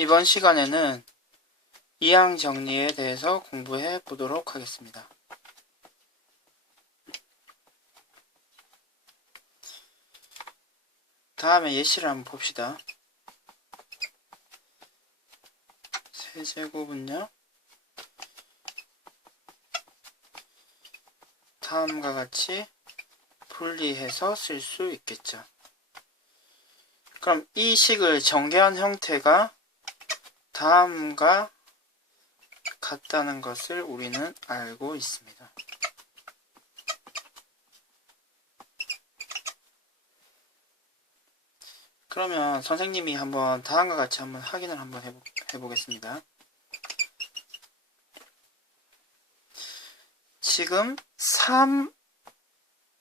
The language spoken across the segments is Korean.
이번 시간에는 이항 정리에 대해서 공부해 보도록 하겠습니다. 다음에 예시를 한번 봅시다. 세제곱은요, 다음과 같이 분리해서 쓸 수 있겠죠. 그럼 이 식을 전개한 형태가 다음과 같다는 것을 우리는 알고 있습니다. 그러면 선생님이 한번 다음과 같이 한번 확인을 한번 해보겠습니다. 지금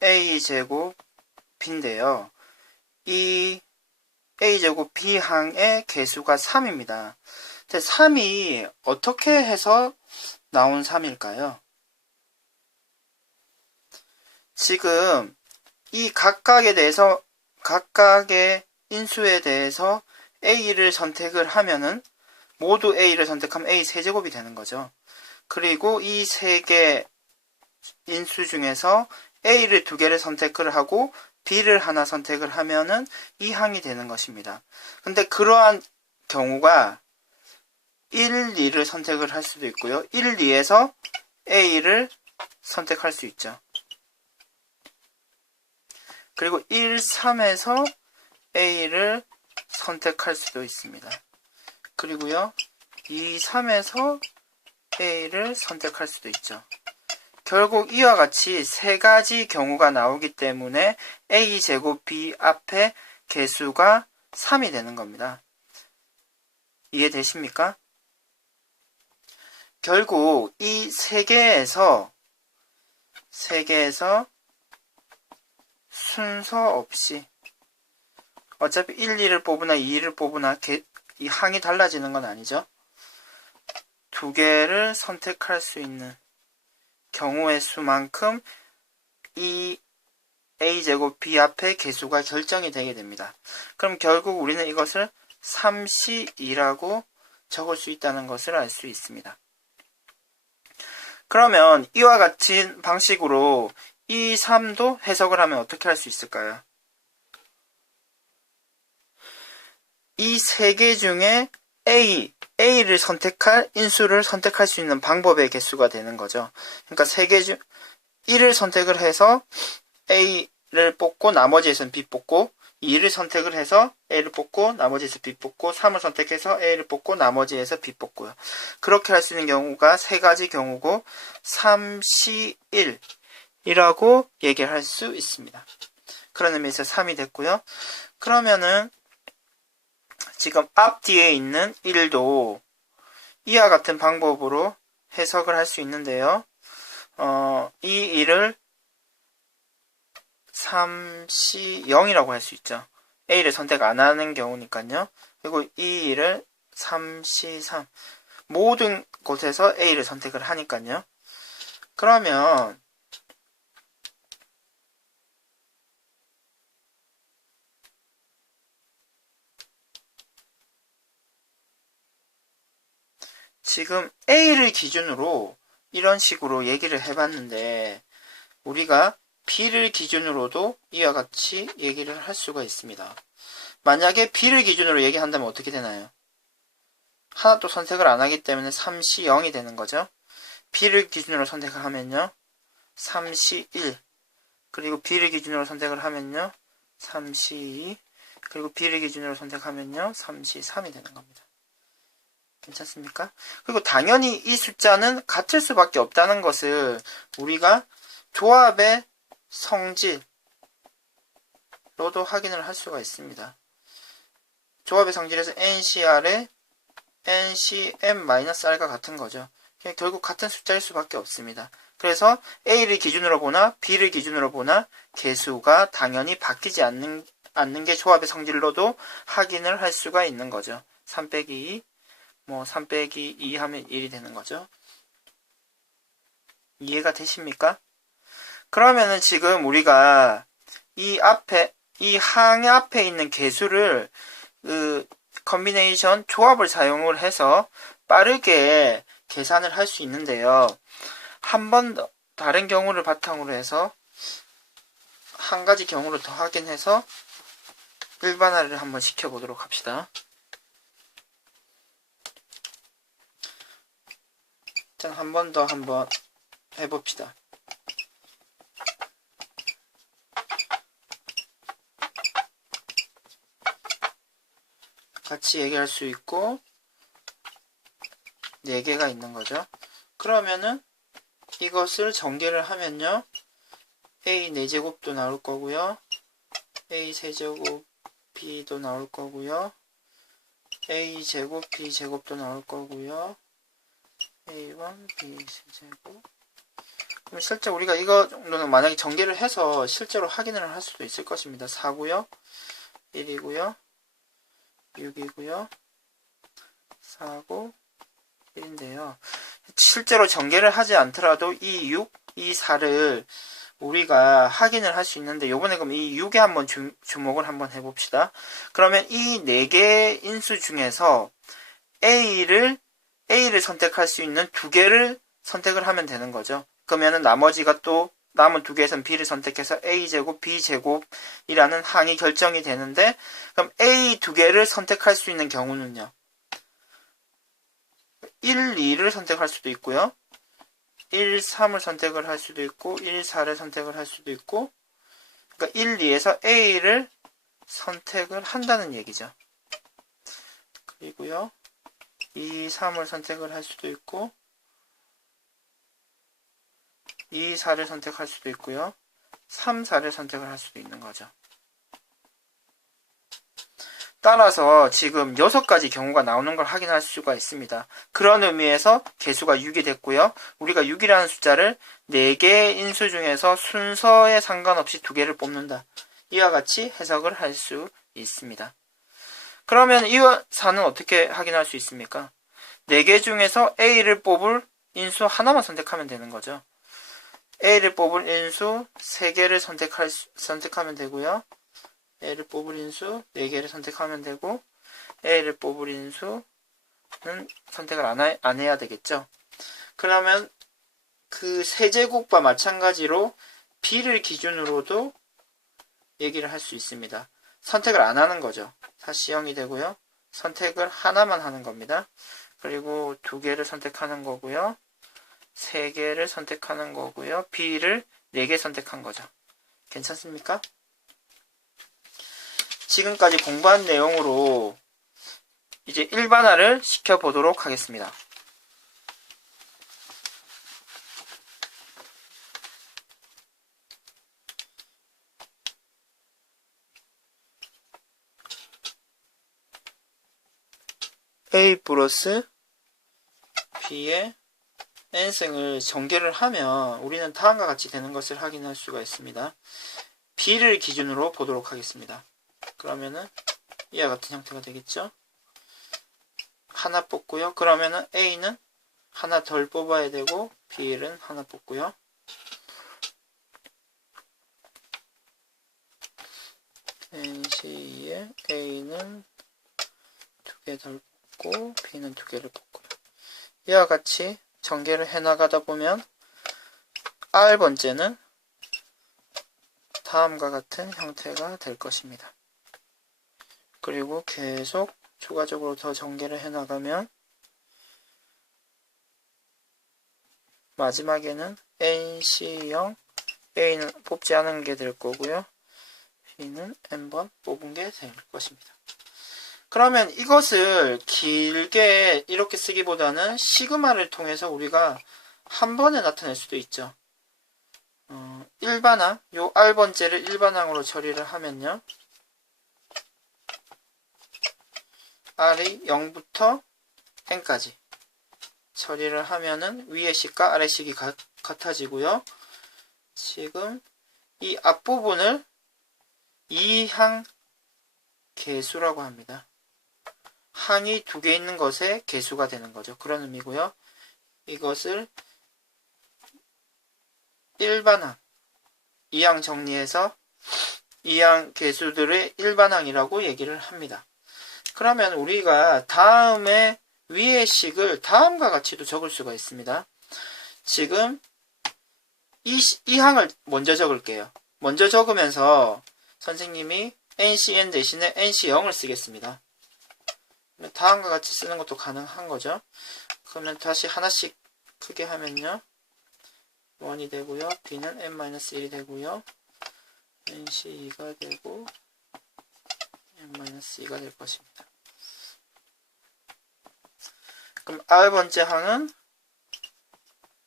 3a제곱 b인데요. 이 a제곱 b항의 개수가 3입니다. 근데 3이 어떻게 해서 나온 3일까요? 지금 이 각각의 인수에 대해서 a를 선택을 하면은 모두 a를 선택하면 a 세제곱이 되는 거죠. 그리고 이 세 개 인수 중에서 a를 두 개를 선택을 하고 b를 하나 선택을 하면은 이 항이 되는 것입니다. 근데 그러한 경우가 1, 2를 선택을 할 수도 있고요. 1, 2에서 a를 선택할 수 있죠. 그리고 1, 3에서 a를 선택할 수도 있습니다. 그리고요, 2, 3에서 a를 선택할 수도 있죠. 결국 이와 같이 세 가지 경우가 나오기 때문에 a제곱 b 앞에 개수가 3이 되는 겁니다. 이해되십니까? 결국 이 세 개에서 순서 없이 어차피 1, 2를 뽑으나 2를 뽑으나 이 항이 달라지는 건 아니죠. 두 개를 선택할 수 있는 경우의 수만큼 이 a제곱 b 앞에 개수가 결정이 되게 됩니다. 그럼 결국 우리는 이것을 3c2라고 적을 수 있다는 것을 알 수 있습니다. 그러면 이와 같은 방식으로 이 3도 해석을 하면 어떻게 할 수 있을까요? 이 세 개 중에 A를 선택할 인수를 선택할 수 있는 방법의 개수가 되는 거죠. 그러니까 세 개 중 1을 선택을 해서 A를 뽑고 나머지에서는 B 뽑고 2를 선택을 해서 A를 뽑고 나머지에서 B 뽑고 3을 선택해서 A를 뽑고 나머지에서 B 뽑고요. 그렇게 할 수 있는 경우가 세 가지 경우고 3C1이라고 얘기를 할 수 있습니다. 그런 의미에서 3이 됐고요. 그러면은 지금 앞뒤에 있는 1도 이와 같은 방법으로 해석을 할 수 있는데요. 이 1을 3C0이라고 할 수 있죠. A를 선택 안 하는 경우니까요. 그리고 이 1을 3C3 모든 곳에서 A를 선택을 하니까요. 그러면 지금 A를 기준으로 이런 식으로 얘기를 해봤는데 우리가 B를 기준으로도 이와 같이 얘기를 할 수가 있습니다. 만약에 B를 기준으로 얘기한다면 어떻게 되나요? 하나도 선택을 안 하기 때문에 3C0이 되는 거죠. B를 기준으로 선택을 하면요 3C1 그리고 B를 기준으로 선택을 하면요 3C2 그리고 B를 기준으로 선택하면요 3C3이 되는 겁니다. 괜찮습니까? 그리고 당연히 이 숫자는 같을 수밖에 없다는 것을 우리가 조합의 성질로도 확인을 할 수가 있습니다. 조합의 성질에서 NCR의 NCM-R과 같은 거죠. 결국 같은 숫자일 수밖에 없습니다. 그래서 A를 기준으로 보나 B를 기준으로 보나 개수가 당연히 바뀌지 않는 게 조합의 성질로도 확인을 할 수가 있는 거죠. 3 빼기 2 3 빼기 2 하면 1이 되는 거죠. 이해가 되십니까? 그러면은 지금 우리가 이 항의 앞에 있는 개수를 컨비네이션 조합을 사용을 해서 빠르게 계산을 할 수 있는데요. 한 번 더 다른 경우를 바탕으로 해서 한 가지 경우를 더 확인해서 일반화를 한번 시켜보도록 합시다. 일단 한 번 더 한번 해봅시다. 같이 얘기할 수 있고 4개가 있는 거죠. 그러면은 이것을 전개를 하면요. a 4제곱도 나올 거고요. a 세제곱 b도 나올 거고요. a 제곱 b 제곱도 나올 거고요. a1 b 세제곱. 그럼 실제 우리가 이거 정도는 만약에 전개를 해서 실제로 확인을 할 수도 있을 것입니다. 4고요. 1이고요. 6이고요. 4고 1인데요. 실제로 전개를 하지 않더라도 이 6, 이 4를 우리가 확인을 할 수 있는데 요번에 그럼 이 6에 한번 주목을 한번 해봅시다. 그러면 이 4개의 인수 중에서 A를 선택할 수 있는 2개를 선택을 하면 되는 거죠. 그러면은 나머지가 또 남은 2개에서는 B를 선택해서 A제곱, B제곱이라는 항이 결정이 되는데 그럼 A 2개를 선택할 수 있는 경우는요. 1, 2를 선택할 수도 있고요. 1, 3을 선택을 할 수도 있고 1, 4를 선택을 할 수도 있고 그러니까 1, 2에서 A를 선택을 한다는 얘기죠. 그리고요. 2, 3을 선택을 할 수도 있고 2, 4를 선택할 수도 있고요. 3, 4를 선택을 할 수도 있는 거죠. 따라서 지금 6가지 경우가 나오는 걸 확인할 수가 있습니다. 그런 의미에서 개수가 6이 됐고요. 우리가 6이라는 숫자를 4개의 인수 중에서 순서에 상관없이 2개를 뽑는다. 이와 같이 해석을 할 수 있습니다. 그러면 이 4는 어떻게 확인할 수 있습니까? 4개 중에서 A를 뽑을 인수 하나만 선택하면 되는 거죠. A를 뽑을 인수 3개를 선택하면 되고요. A를 뽑을 인수 4개를 선택하면 되고 A를 뽑을 인수는 선택을 안 해야 되겠죠. 그러면 그 세제곱과 마찬가지로 B를 기준으로도 얘기를 할 수 있습니다. 선택을 안 하는 거죠. 다시 0이 되고요. 선택을 하나만 하는 겁니다. 그리고 2개를 선택하는 거고요. 3개를 선택하는 거고요. B를 4개 선택한 거죠. 괜찮습니까? 지금까지 공부한 내용으로 이제 일반화를 시켜보도록 하겠습니다. A 플러스 B의 n승을 전개를 하면 우리는 다음과 같이 되는 것을 확인할 수가 있습니다. B를 기준으로 보도록 하겠습니다. 그러면은 이와 같은 형태가 되겠죠. 하나 뽑고요. 그러면은 A는 하나 덜 뽑아야 되고 B는 하나 뽑고요. NC에 A는 2개 덜 뽑고 B는 2개를 뽑고요. 이와 같이 전개를 해나가다 보면 R번째는 다음과 같은 형태가 될 것입니다. 그리고 계속 추가적으로 더 전개를 해나가면 마지막에는 NC0 A는 뽑지 않은 게 될 거고요. B는 N번 뽑은 게 될 것입니다. 그러면 이것을 길게 이렇게 쓰기보다는 시그마를 통해서 우리가 한 번에 나타낼 수도 있죠. 일반항, 요 R번째를 일반항으로 처리를 하면요. R이 0부터 N까지 처리를 하면은 위의 식과 아래 식이 같아지고요. 지금 이 앞부분을 이항 개수라고 합니다. 항이 2개 있는 것의 개수가 되는 거죠. 그런 의미고요. 이것을 일반항, 이항 정리해서 이항 개수들의 일반항이라고 얘기를 합니다. 그러면 우리가 다음에 위의 식을 다음과 같이도 적을 수가 있습니다. 지금 이 항을 먼저 적을게요. 먼저 적으면서 선생님이 ncn 대신에 nc0을 쓰겠습니다. 다음과 같이 쓰는 것도 가능한 거죠. 그러면 다시 하나씩 크게 하면요. 1이 되고요. b는 n-1이 되고요. nc2가 되고 n-2가 될 것입니다. 그럼 r번째 항은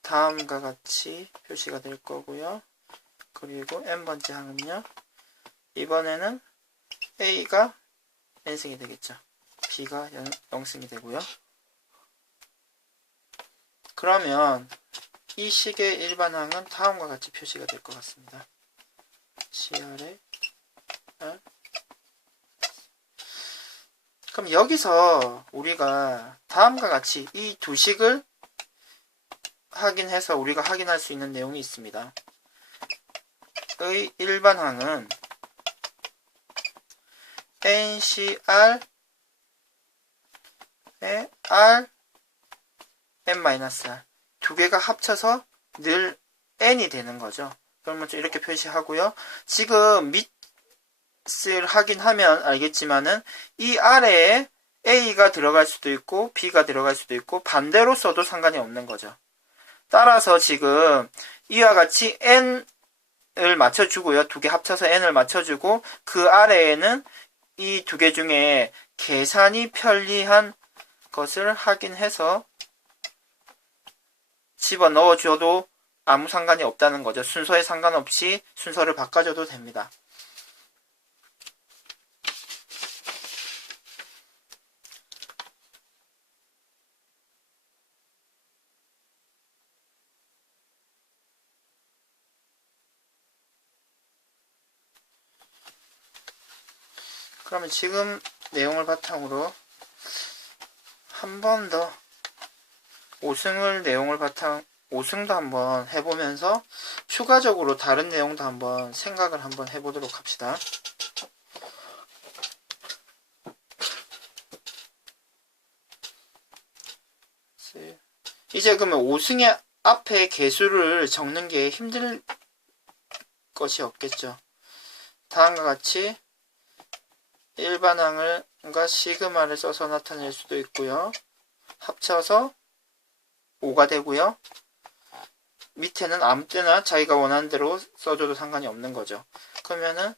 다음과 같이 표시가 될 거고요. 그리고 n번째 항은요. 이번에는 a가 n승이 되겠죠. b가 0승이 되고요. 그러면 이 식의 일반항은 다음과 같이 표시가 될 것 같습니다. CR에 R. 그럼 여기서 우리가 다음과 같이 이 두 식을 확인해서 우리가 확인할 수 있는 내용이 있습니다. 의 일반항은 NCR의 R n-r 두 개가 합쳐서 늘 n이 되는 거죠. 그러면 좀 이렇게 표시하고요. 지금 밑을 확인하면 알겠지만은 이 아래에 a가 들어갈 수도 있고 b가 들어갈 수도 있고 반대로 써도 상관이 없는 거죠. 따라서 지금 이와 같이 n을 맞춰주고요. 두 개 합쳐서 n을 맞춰주고 그 아래에는 이 두 개 중에 계산이 편리한 것을 확인해서 집어넣어줘도 아무 상관이 없다는 거죠. 순서에 상관없이 순서를 바꿔줘도 됩니다. 그러면 지금 내용을 바탕으로 한 번 더 5승도 한번 해보면서 추가적으로 다른 내용도 한번 생각을 한번 해보도록 합시다. 이제 그러면 5승의 앞에 개수를 적는 게 힘들 것이 없겠죠. 다음과 같이 일반항을 시그마를 써서 나타낼 수도 있고요. 합쳐서 5가 되고요. 밑에는 아무 때나 자기가 원하는 대로 써줘도 상관이 없는 거죠. 그러면은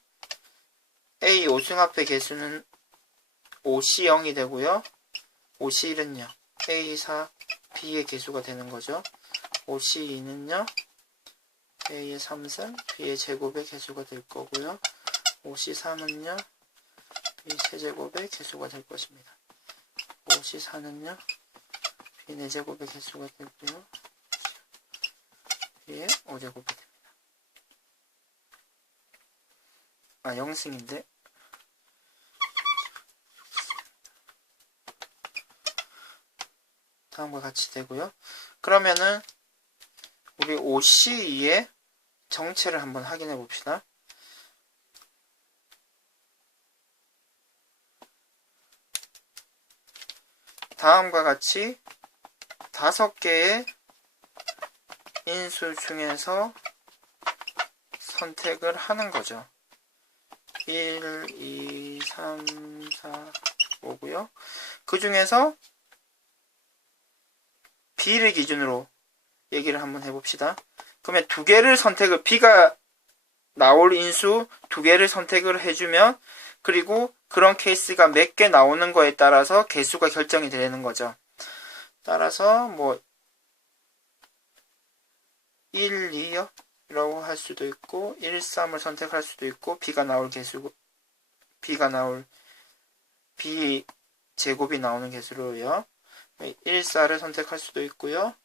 A 5승 앞의 개수는 5C0이 되고요. 5C1은요. A4, B의 개수가 되는 거죠. 5C2는요. A의 3승, B의 제곱의 개수가 될 거고요. 5C3은요. B 세제곱의 개수가 될 것입니다. 5C4는요. B 4제곱의 개수가 되고요. B의 5제곱이 됩니다. 0승인데 다음과 같이 되고요. 그러면은 우리 5C2의 정체를 한번 확인해 봅시다. 다음과 같이 5개의 인수 중에서 선택을 하는 거죠. 1, 2, 3, 4, 5고요. 그 중에서 B를 기준으로 얘기를 한번 해봅시다. 그러면 두 개를 선택을, B가 나올 인수 두 개를 선택을 해주면, 그리고 그런 케이스가 몇 개 나오는 거에 따라서 개수가 결정이 되는 거죠. 따라서 뭐 1, 2요? 라고 할 수도 있고 1, 3을 선택할 수도 있고 B가 나올 B 제곱이 나오는 개수로요. 1, 4를 선택할 수도 있고요.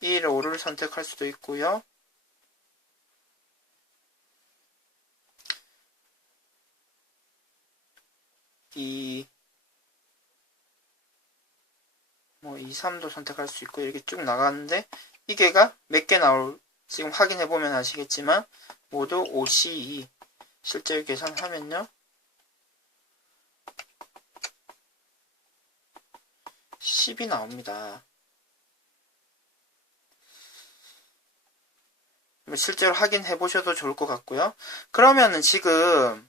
1, 5를 선택할 수도 있고요. 2, 3도 선택할 수 있고 이렇게 쭉 나가는데 이게가 몇 개 나올 지금 확인해 보면 아시겠지만 모두 5C2 실제 계산하면요 10이 나옵니다. 실제로 확인해 보셔도 좋을 것 같고요. 그러면은 지금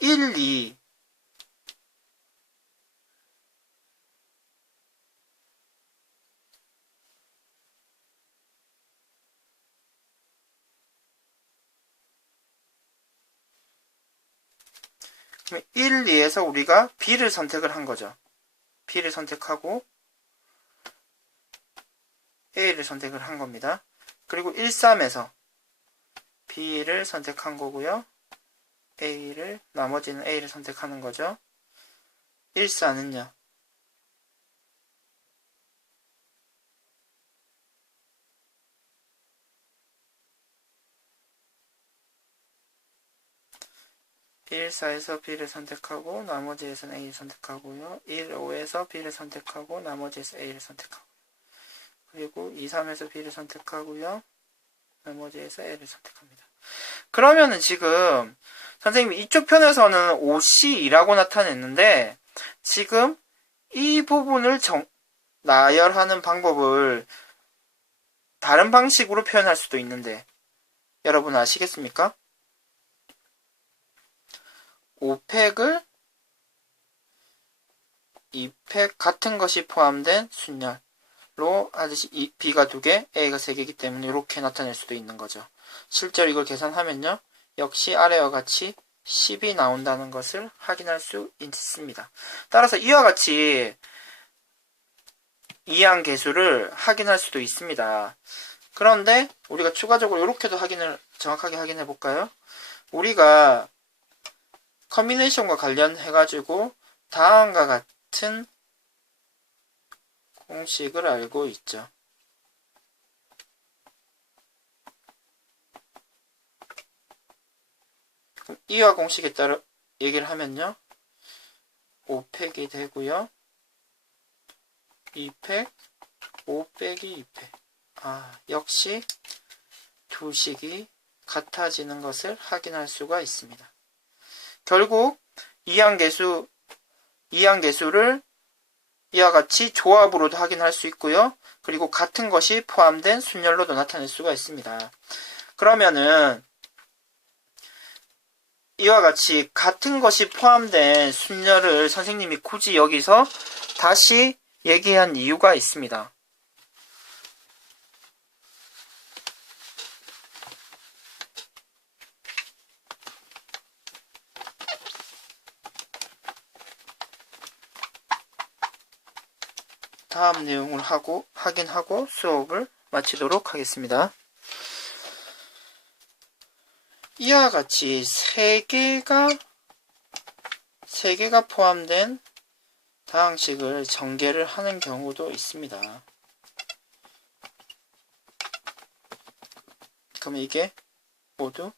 1, 2 1, 2에서 우리가 B를 선택을 한 거죠. B를 선택하고 A를 선택을 한 겁니다. 그리고 1, 3에서 B를 선택한 거고요. 나머지는 A를 선택하는 거죠. 1, 4는요. 일, 4에서 B를 선택하고 나머지에서는 A를 선택하고요. 1, 5에서 B를 선택하고 나머지에서 A를 선택하고 그리고 2, 3에서 B를 선택하고요. 나머지에서 A를 선택합니다. 그러면은 지금 선생님이 이쪽 편에서는 OC이라고 나타냈는데 지금 이 부분을 나열하는 방법을 다른 방식으로 표현할 수도 있는데 여러분 아시겠습니까? 5팩을 2팩 같은 것이 포함된 순열로 하듯이 B가 2개, A가 3개이기 때문에 이렇게 나타낼 수도 있는 거죠. 실제로 이걸 계산하면요. 역시 아래와 같이 10이 나온다는 것을 확인할 수 있습니다. 따라서 이와 같이 이항 계수를 확인할 수도 있습니다. 그런데 우리가 추가적으로 이렇게도 정확하게 확인해 볼까요? 우리가 커뮤니케이션과 관련해가지고 다음과 같은 공식을 알고 있죠. 그럼 이와 공식에 따라 얘기를 하면요. 5팩이 되고요. 2팩, 5 빼기 2팩. 역시 두 식이 같아지는 것을 확인할 수가 있습니다. 결국 이항계수를 이와 같이 조합으로도 확인할 수 있고요. 그리고 같은 것이 포함된 순열로도 나타낼 수가 있습니다. 그러면은 이와 같이 같은 것이 포함된 순열을 선생님이 굳이 여기서 다시 얘기한 이유가 있습니다. 다음 내용을 확인하고 수업을 마치도록 하겠습니다. 이와 같이 3개가 포함된 다항식을 전개를 하는 경우도 있습니다. 그럼 이게 모두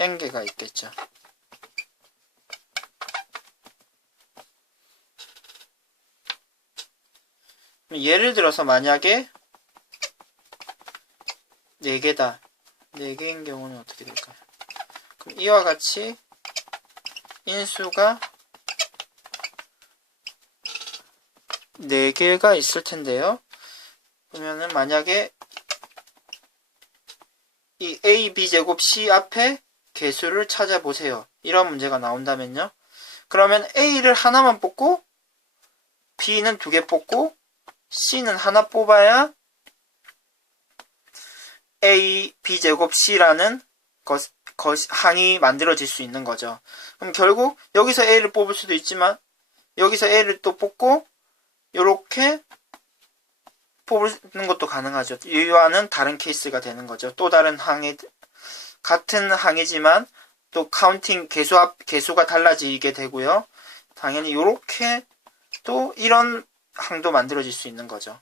n개가 있겠죠. 예를 들어서 만약에 4개다. 4개인 경우는 어떻게 될까요? 그럼 이와 같이 인수가 4개가 있을 텐데요. 그러면은 만약에 이 a, b 제곱 c 앞에 개수를 찾아보세요. 이런 문제가 나온다면요. 그러면 a를 하나만 뽑고 b는 2개 뽑고 c는 하나 뽑아야 a, b 제곱 c라는 항이 만들어질 수 있는 거죠. 그럼 결국 여기서 a를 뽑을 수도 있지만 여기서 a를 또 뽑고 이렇게 뽑는 것도 가능하죠. 이와는 다른 케이스가 되는 거죠. 또 다른 같은 항이지만 또 카운팅 개수가 달라지게 되고요. 당연히 이렇게 또 이런 항도 만들어질 수 있는 거죠.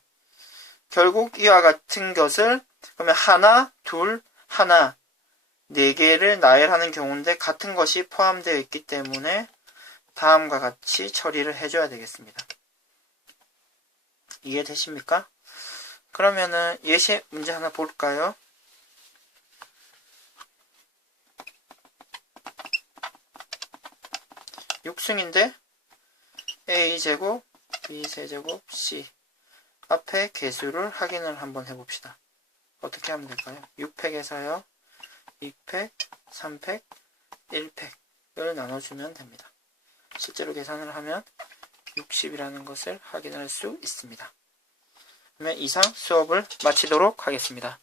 결국 이와 같은 것을 그러면 하나, 둘, 하나 4개를 나열하는 경우인데 같은 것이 포함되어 있기 때문에 다음과 같이 처리를 해줘야 되겠습니다. 이해되십니까? 그러면은 예시 문제 하나 볼까요? 합승인데 a제곱, b세제곱, c 앞에 개수를 확인을 한번 해봅시다. 어떻게 하면 될까요? 6팩에서요 2팩, 3팩, 1팩을 나눠주면 됩니다. 실제로 계산을 하면 60이라는 것을 확인할 수 있습니다. 그러면 이상 수업을 마치도록 하겠습니다.